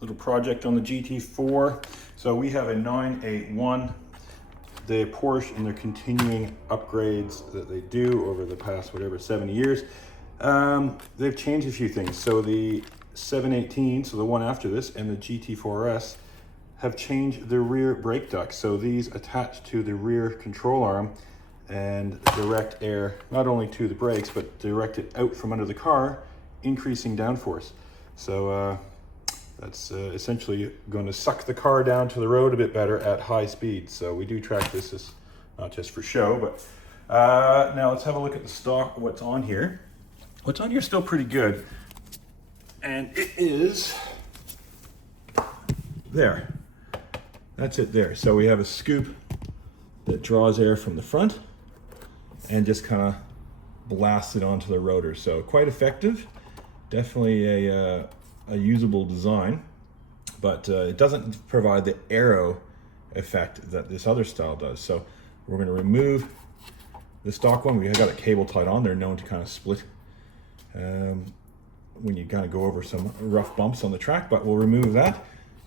little project on the GT4. So we have a 981. The Porsche, and their continuing upgrades that they do over the past, whatever, 70 years, they've changed a few things. So the 718, so the one after this, and the GT4RS have changed the rear brake ducts. So these attach to the rear control arm and direct air, not only to the brakes, but direct it out from under the car, increasing downforce. So that's essentially going to suck the car down to the road a bit better at high speed. So we do track this as not just for show, but now let's have a look at the stock, what's on here. What's on here is still pretty good. And it is there. That's it there. So we have a scoop that draws air from the front and just kind of blasts it onto the rotor. So quite effective. Definitely a usable design, but it doesn't provide the Aero effect that this other style does. So we're going to remove the stock one. We got a cable tied on. They're known to kind of split when you kind of go over some rough bumps on the track, but we'll remove that.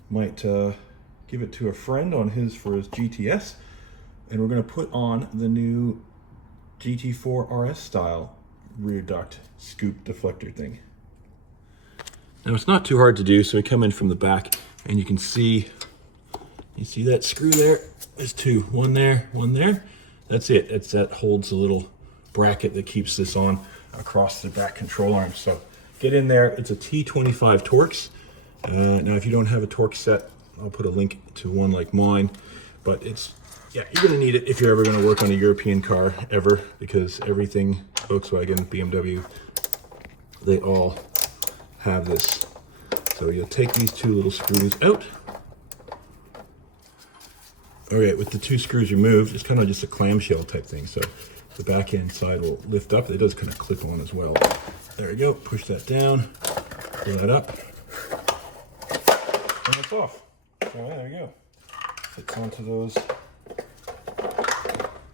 Might give it to a friend on for his GTS, and we're going to put on the new GT4RS style rear duct scoop deflector thing. Now it's not too hard to do, so we come in from the back, and you can see, you see that screw there? There's two, one there, one there. That's it. That holds a little bracket that keeps this on across the back control arm. So get in there. It's a T25 Torx. Now if you don't have a Torx set, I'll put a link to one like mine, but it's, yeah, you're gonna need it if you're ever gonna work on a European car ever, because everything, Volkswagen, BMW, they all have this. So you'll take these two little screws out. Okay, with the two screws removed, it's kind of just a clamshell type thing. So the back end side will lift up. It does kind of clip on as well. There we go, push that down, pull that up, and it's off. So there we go. Fits onto those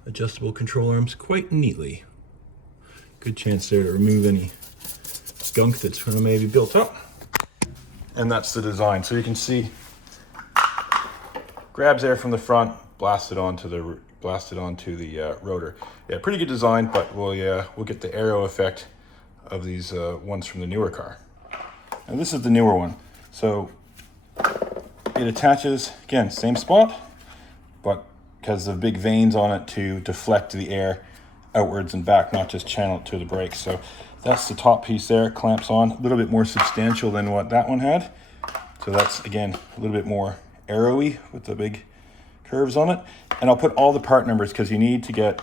adjustable control arms quite neatly. Good chance there to remove any gunk that's kind of maybe built up. And that's the design. So you can see, grabs air from the front, blasted onto the rotor. Yeah, pretty good design, but we'll get the Aero effect of these ones from the newer car. And this is the newer one. So it attaches, again, same spot, but because of big vanes on it to deflect the air outwards and back, not just channel it to the brakes. So that's the top piece there, clamps on, a little bit more substantial than what that one had. So that's, again, a little bit more Aero-y with the big curves on it. And I'll put all the part numbers because you need to get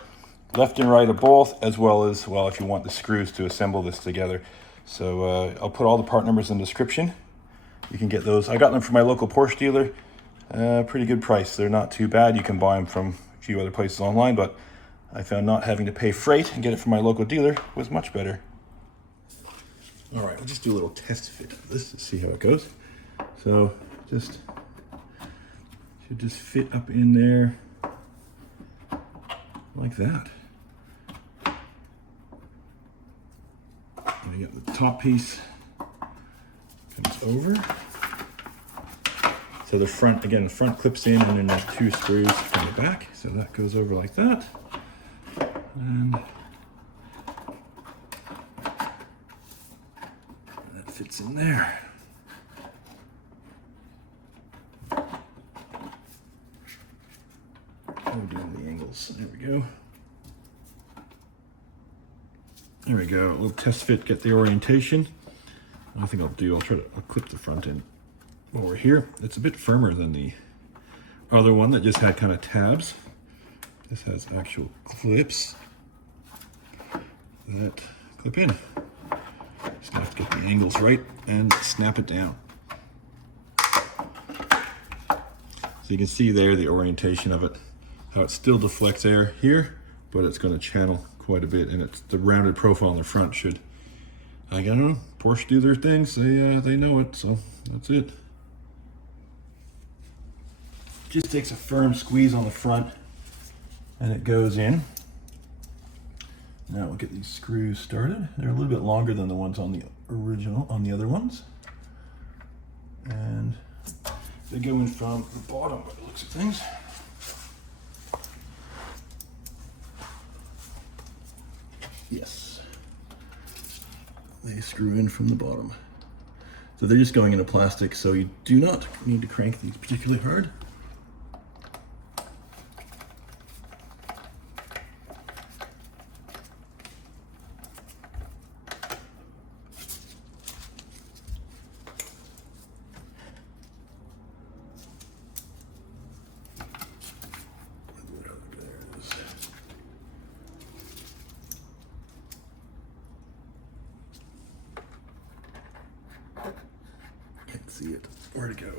left and right of both, as well as, well, if you want the screws to assemble this together. So I'll put all the part numbers in the description. You can get those. I got them from my local Porsche dealer. Pretty good price. They're not too bad. You can buy them from a few other places online, but I found not having to pay freight and get it from my local dealer was much better. All right, I'll just do a little test fit of this to see how it goes. So should just fit up in there like that. And you got the top piece comes over. So the front, again, the front clips in, and then there's two screws from the back. So that goes over like that. And that fits in there. We're doing the angles. There we go. There we go. A little test fit, get the orientation. I think I'll clip the front end over here. It's a bit firmer than the other one that just had kind of tabs. This has actual clips that clip in. Just gonna have to get the angles right and snap it down. So you can see there the orientation of it, how it still deflects air here, but it's going to channel quite a bit, and it's the rounded profile on the front should, I don't know, Porsche do their things, they know it, so that's it. Just takes a firm squeeze on the front and it goes in. Now we'll get these screws started. They're a little bit longer than the ones on the original, on the other ones. And They go in from the bottom by the looks of things. Yes. They screw in from the bottom. So they're just going into plastic, so you do not need to crank these particularly hard. Can't see it. Where'd it go?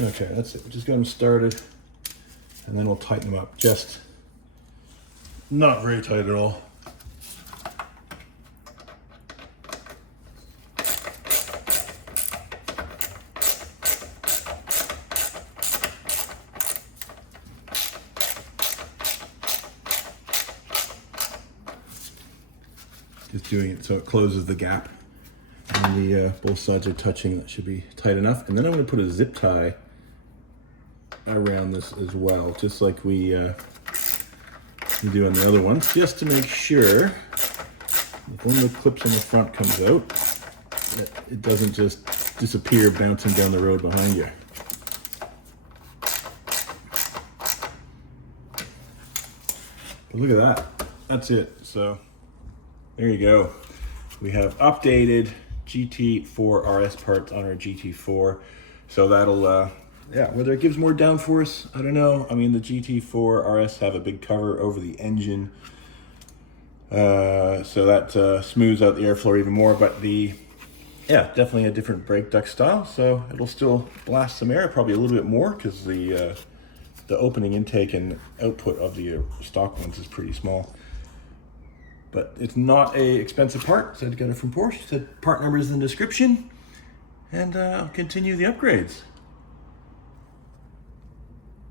Okay, that's it. Just got them started, and then we'll tighten them up. Just not very tight at all. Just doing it so it closes the gap, and the both sides are touching. That should be tight enough. And then I'm going to put a zip tie around this as well, just like we do on the other ones, just to make sure if one of the clips on the front comes out, that it doesn't just disappear bouncing down the road behind you. But look at that. That's it. So there you go. We have updated GT4RS parts on our GT4. So that'll yeah, whether it gives more downforce, I don't know. I mean, the GT4RS have a big cover over the engine, so that smooths out the airflow even more. But yeah, definitely a different brake duct style. So it'll still blast some air, probably a little bit more, because the opening intake and output of the stock ones is pretty small. But it's not a expensive part, so I got it from Porsche. It said part number is in the description, and I'll continue the upgrades.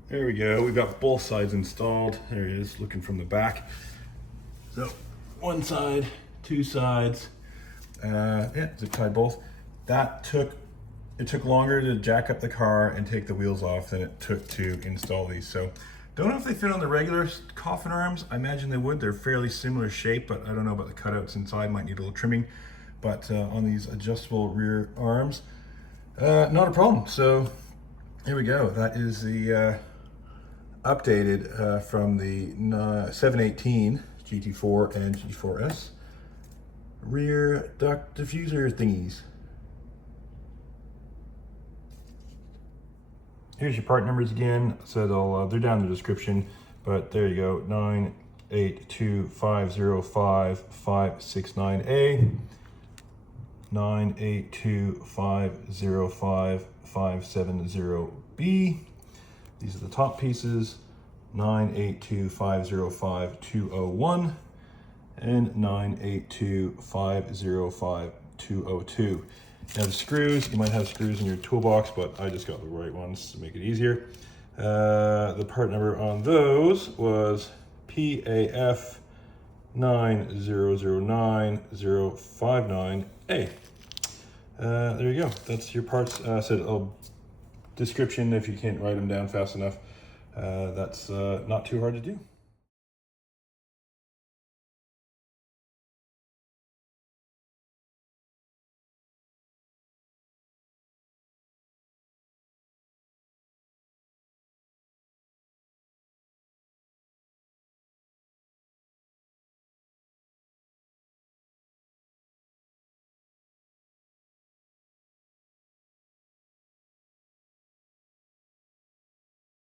There we go, we've got both sides installed. There it is, looking from the back. So, one side, two sides. Yeah, zip tied both. It took longer to jack up the car and take the wheels off than it took to install these. So, don't know if they fit on the regular coffin arms. I imagine they would. They're fairly similar shape, but I don't know about the cutouts inside. Might need a little trimming. But on these adjustable rear arms, not a problem. So, here we go. That is the updated from the 718 GT4 and GT4RS rear duct diffuser thingies. Here's your part numbers again. So they're down in the description, but there you go. 982505569A, 982505570B. These are the top pieces, 982505201 and 982505202. Now the screws, you might have screws in your toolbox, but I just got the right ones to make it easier. The part number on those was PAF 9009059A. There you go, that's your parts. Said description if you can't write them down fast enough. That's not too hard to do.